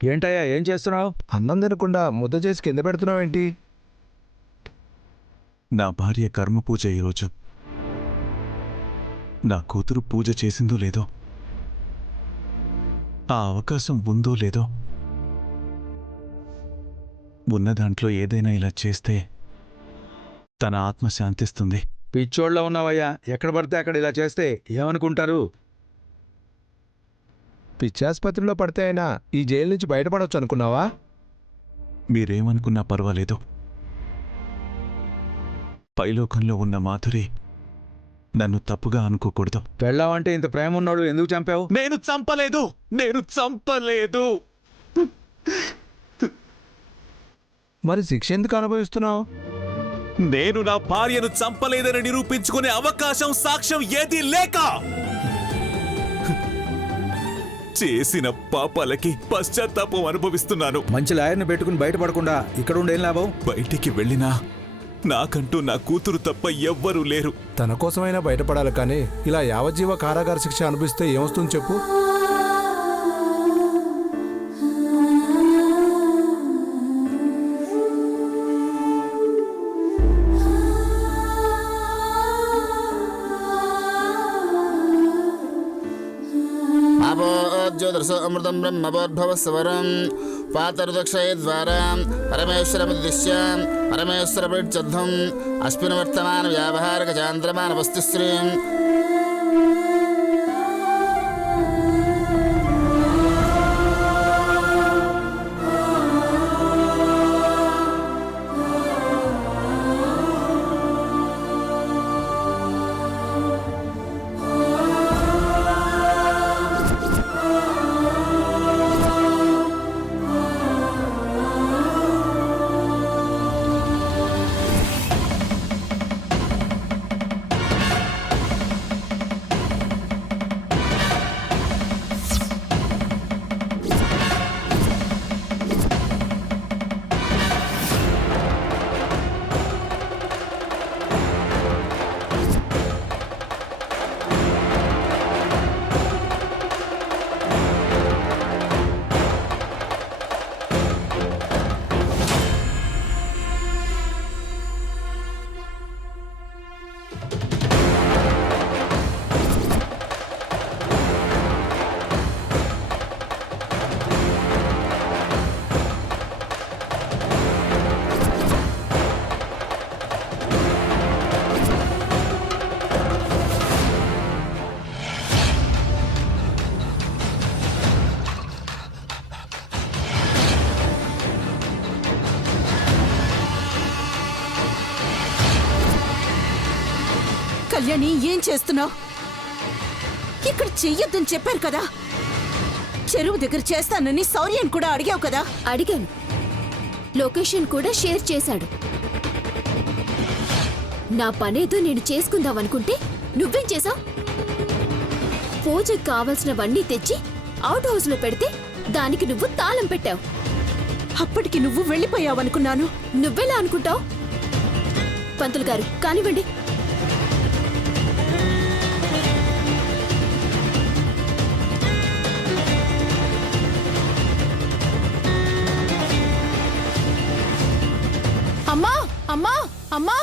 ఏంటయ్యా, ఏం చేస్తున్నావు? అన్నం తినకుండా ముద్ద చేసి కింద పెడుతున్నావేంటి? నా భార్య కర్మ పూజ ఈరోజు. నా కూతురు పూజ చేసిందో లేదో, ఆ అవకాశం ఉందో లేదో, ఉన్న దాంట్లో ఏదైనా ఇలా చేస్తే తన ఆత్మ శాంతిస్తుంది. పిచ్చోళ్ళ ఉన్నావయ్యా, ఎక్కడ పడితే అక్కడ ఇలా చేస్తే ఏమనుకుంటారు? పిచ్చాసుపత్రిలో పడితే అయినా ఈ జైలు నుంచి బయటపడవచ్చు అనుకున్నావా? మీరేమనుకున్నా పర్వాలేదు. పైలోకంలో ఉన్న మాధురి నన్ను తప్పుగా అనుకోకూడదు. పెళ్ళావంటే ఇంత ప్రేమ ఉన్నాడు, ఎందుకు చంపావు? నేను చంపలేదు. మరి శిక్ష ఎందుకు అనుభవిస్తున్నావు? నేను నా భార్యను చంపలేదని నిరూపించుకునే అవకాశం, సాక్ష్యం ఏదీ లేక చేసిన పాపాలకి పశ్చాత్తాపం అనుభవిస్తున్నాను. మంచి లాయర్ని పెట్టుకుని బయటపడకుండా ఇక్కడ ఉండేం లాభం? బయటికి వెళ్ళినా నాకంటూ నా కూతురు తప్ప ఎవ్వరూ లేరు. తన కోసమైనా బయటపడాలి, కానీ ఇలా యావజ్జీవ కారాగార శిక్ష అనుభవిస్తే ఏమొస్తుంది చెప్పు? జ్యోతిర్స అమృతం బ్రహ్మభోద్భవస్వరం పాతరుదక్షయద్వారా పరమేశ్వరముద్దిశ్య పరమేశ్వర ప్రత్యర్థం అస్మిన్ వర్తమాన వ్యావహారిక చాంద్రమాన వస్తుశ్రీం కళ్యాణి ఏం చేస్తున్నావు? ఇక్కడ చెయ్యొద్దని చెప్పారు కదా. చెరువు దగ్గర చేస్తానని శౌర్యని కూడా అడిగావు కదా. అడిగాను, లొకేషన్ కూడా షేర్ చేశాడు. నా పనేదో నేను చేసుకుందామనుకుంటే నువ్వేం చేసావు? పూజకు కావలసినవన్నీ తెచ్చి అవుట్ హౌస్ లో పెడితే దానికి నువ్వు తాళం పెట్టావు. అప్పటికి నువ్వు వెళ్ళిపోయావనుకున్నాను. నువ్వెలా అనుకుంటావు? పంతులు గారు కానివ్వండి. అమ్మా అమ్మా అమ్మా!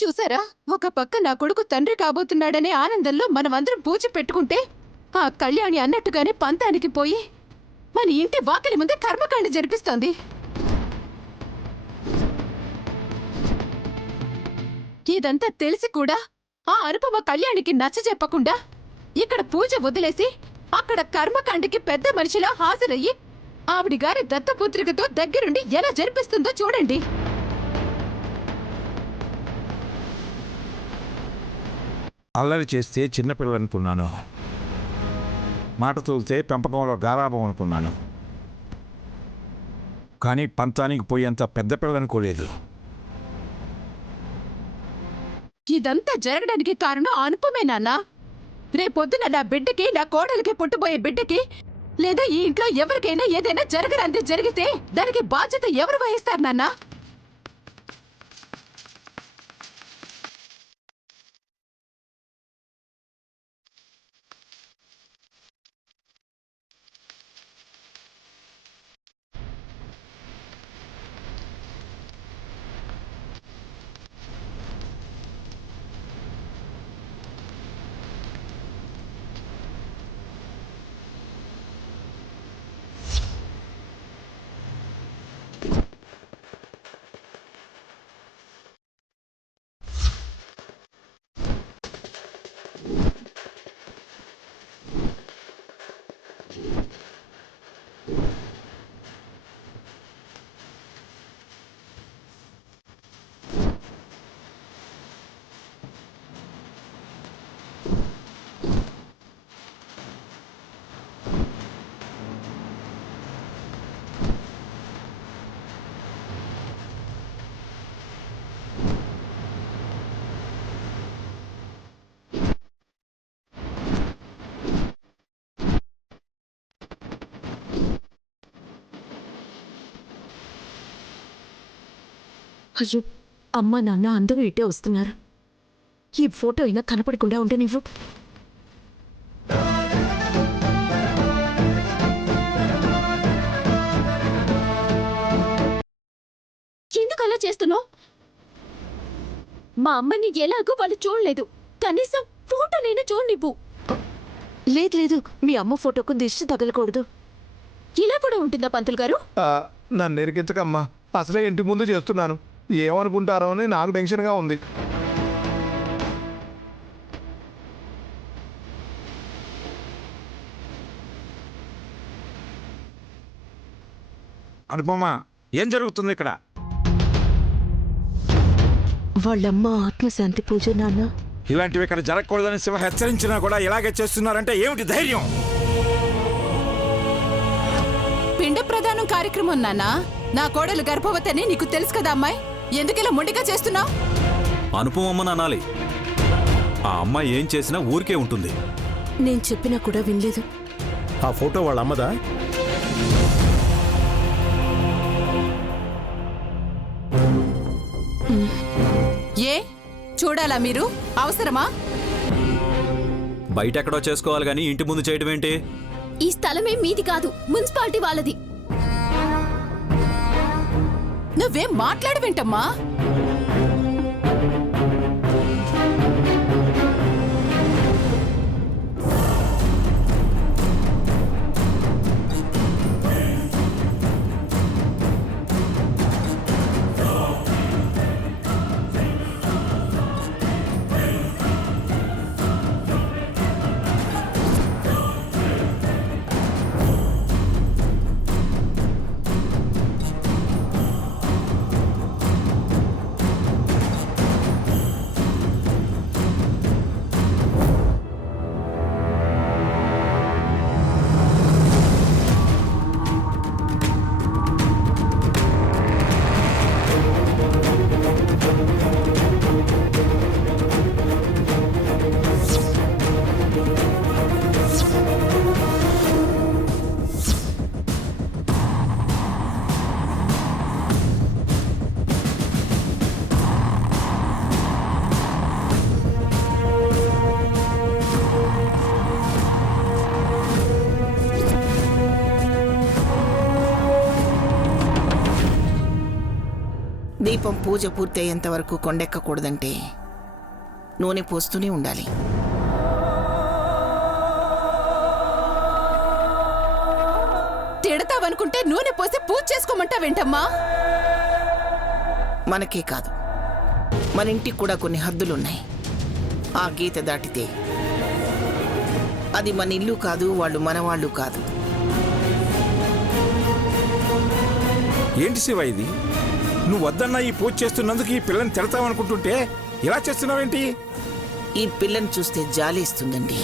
చూసారా, ఒక పక్క నా కొడుకు తండ్రి కాబోతున్నాడనే ఆనందంలో మనమందరం పూజ పెట్టుకుంటే ఆ కళ్యాణి అన్నట్టుగానే పంతానికి పోయి మన ఇంటి వాకిలి ముందే కర్మకాండ జరిపిస్తోంది. ఇదంతా తెలిసి కూడా ఆ అనుపమ కళ్యాణికి నచ్చ చెప్పకుండా ఇక్కడ పూజ వదిలేసి అక్కడ కర్మకాండకి పెద్ద మనిషిలా హాజరయ్యి ఆవిడి గారి దత్తపుత్రికతో దగ్గరుండి ఎలా జరిపిస్తుందో చూడండి. అల్లరి చేస్తే చిన్నపిల్లలు అనుకున్నాను, మాట తోలితే పెంపకంలో గారాభం అనుకున్నాను, కానీ పంతానికి పోయేంత పెద్ద పిల్లలు అనుకోలేదు. ఇదంతా జరగడానికి కారణం అనుపమే నాన్న. రేపొద్దున నా బిడ్డకి, నా కోడలికి పుట్టబోయే బిడ్డకి లేదా ఈ ఇంట్లో ఎవరికైనా ఏదైనా జరగనంది జరిగితే దానికి బాధ్యత ఎవరు వహిస్తారు నాన్న? అయ్యో, అమ్మ నాన్న అందరూ ఇటే వస్తున్నారు. ఈ ఫోటో అయినా కనపడకుండా ఉంటే నువ్వు. ఎందుకు అలా చేస్తున్నావు? మా అమ్మని ఎలాగో వాళ్ళు చూడలేదు, కనీసం ఫోటోనైనా చూడనివ్వు. లేదు లేదు, మీ అమ్మ ఫోటోకు దిష్టి తగలకూడదు. ఇలా కూడా ఉంటుందా పంతులు గారు? నన్ను ఎరికించకమ్మా, అసలే ఇంటి ముందు చేస్తున్నాను. ఏమనుకుంటారో అని నాకు టెన్షన్గా ఉంది. అనుపమ, ఏం జరుగుతుంది ఇక్కడ? వాళ్ళమ్మ ఆత్మశాంతి పూజ నాన్న. ఇలాంటివి ఇక్కడ జరగకూడదని శివ హెచ్చరించినా కూడా ఇలాగే చేస్తున్నారంటే ఏమిటి ధైర్యం? పిండ ప్రదానం కార్యక్రమం నాన్న. నా కోడలు గర్భవతి అని నీకు తెలుసు కదా అమ్మాయి, ఎందుకిలా మొండిగా చేస్తున్నావు? అనుపమమ్మని అనాలి. ఆ అమ్మాయి ఏం చేసినా ఊరికే ఉంటుంది. నేను చెప్పినా కూడా వినలేదు. ఆ ఫోటో వాళ్ళ అమ్మదా? ఏ చూడాలా మీరు? అవసరమా? బయట ఎక్కడో చేసుకోవాలి కానీ ఇంటి ముందు చేయడం ఏంటి? ఈ స్థలమే మీది కాదు, మున్సిపాలిటీ వాళ్ళది. నువ్వేం మాట్లాడవేంటమ్మా? దీపం పూజ పూర్తయ్యేంత వరకు కొండెక్కకూడదంటే నూనె పోస్తూనే ఉండాలి. తిడతావనుకుంటే నూనె పోసి పూజ చేసుకోమంటావేంటమ్మా? మనకే కాదు, మన ఇంటికి కూడా కొన్ని హద్దులున్నాయి. ఆ గీత దాటితే అది మన ఇల్లు కాదు, వాళ్ళు మనవాళ్ళు కాదు. ఏంటి శివ ఇది? నువ్వు వద్దన్నా ఈ పూజ చేస్తున్నందుకు ఈ పిల్లని తిడతావనుకుంటుంటే ఇలా చేస్తున్నావేంటి? ఈ పిల్లని చూస్తే జాలేస్తుందండి.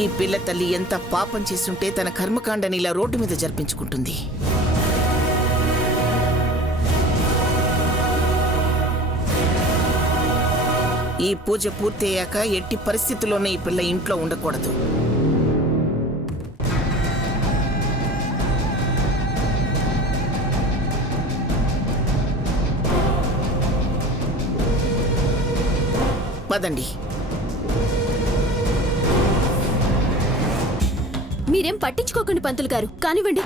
ఈ పిల్ల తల్లి ఎంత పాపం చేస్తుంటే తన కర్మకాండని ఇలా రోడ్డు మీద జరిపించుకుంటుంది. ఈ పూజ పూర్తయ్యాక ఎట్టి పరిస్థితుల్లోనే ఈ పిల్ల ఇంట్లో ఉండకూడదు. పదండి. మీరేం పట్టించుకోకండి పంతులు గారు, కానివ్వండి.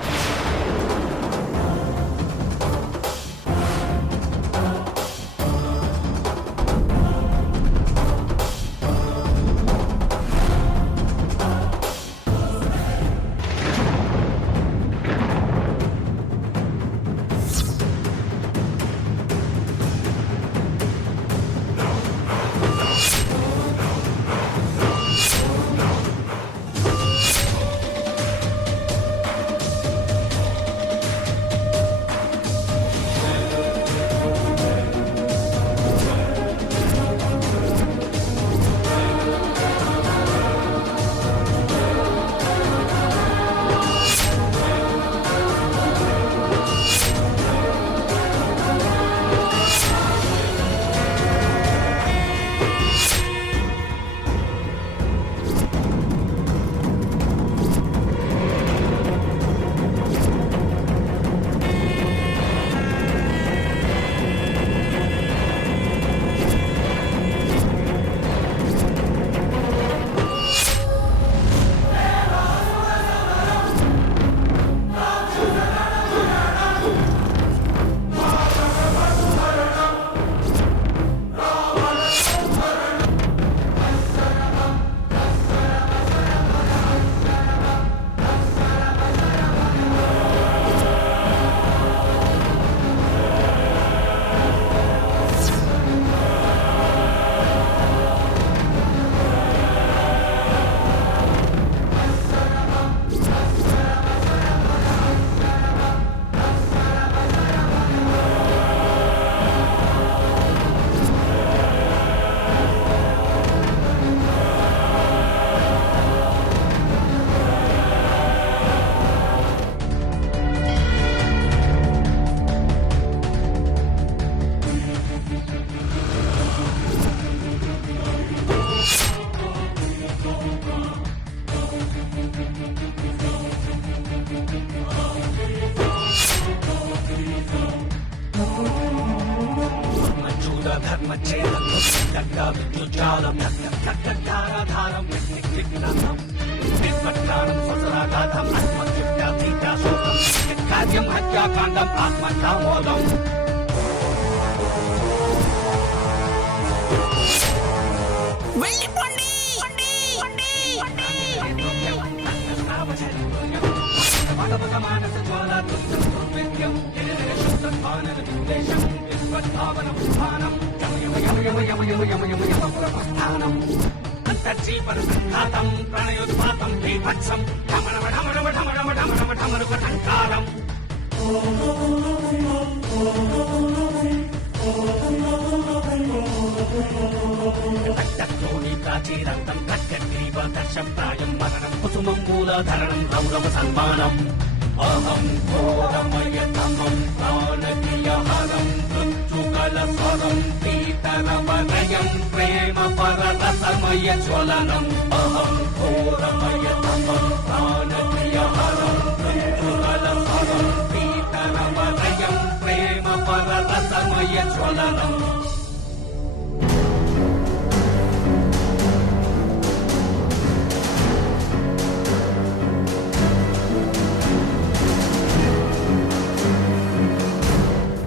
వెళ్ళిపోండి.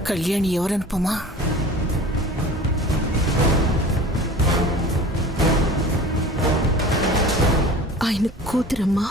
కళ్యాణి ఎవరనుపమా? ఆయన కూతురమ్మా.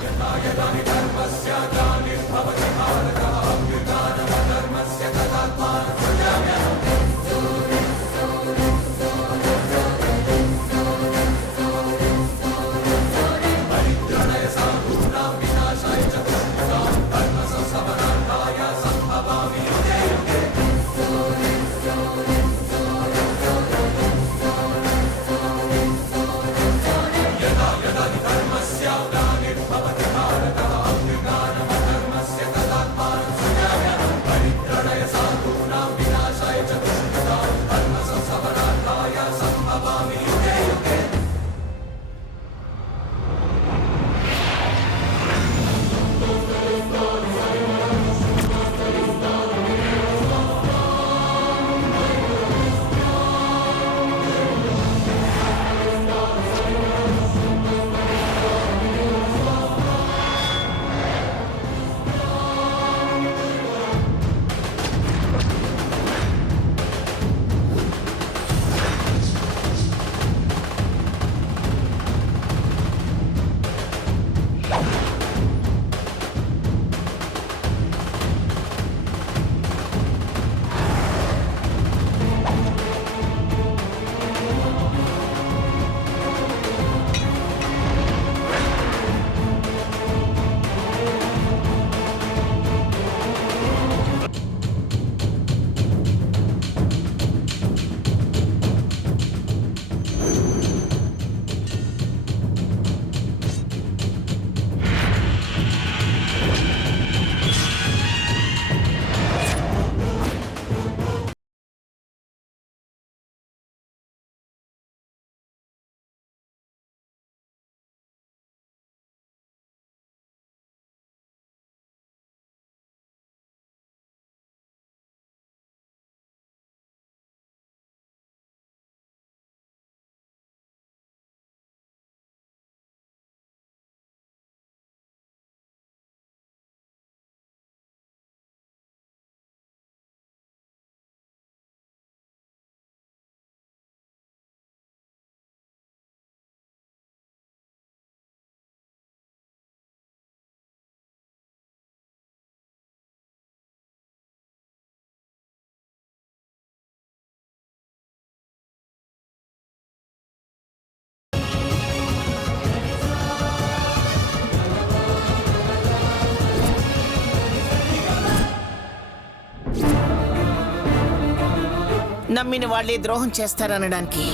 నమ్మిన వాళ్లే ద్రోహం చేస్తారనడానికి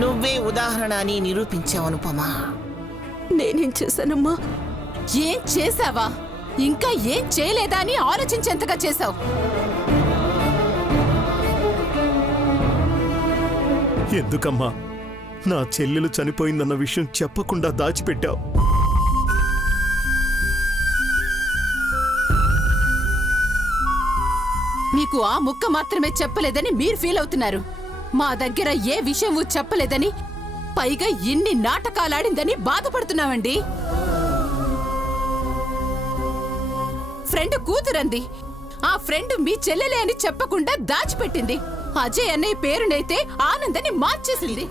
నువ్వే ఉదాహరణ అని నిరూపించావు అనుపమా. నేనేం చేశానమ్మా? ఏం చేశావా? ఇంకా ఏం చేయలేదా అని ఆలోచించేంతగా చేశావు. ఎందుకమ్మా నా చెల్లెలు చనిపోయిందన్న విషయం చెప్పకుండా దాచిపెట్టావు? మీ మీకు ఆ ముక్క మాత్రమే చెప్పలేదని మీరు ఫీల్ అవుతున్నారు. మా దగ్గర ఏ విషయమూ చెప్పలేదని, పైగా ఇన్ని నాటకాలాడిందని బాధపడుతున్నామండి. ఫ్రెండ్ కూతురంది. ఆ ఫ్రెండ్ మీ చెల్లెలే అని చెప్పకుండా దాచిపెట్టింది. అజయ్ అనే పేరునైతే ఆనందని మార్చేసింది.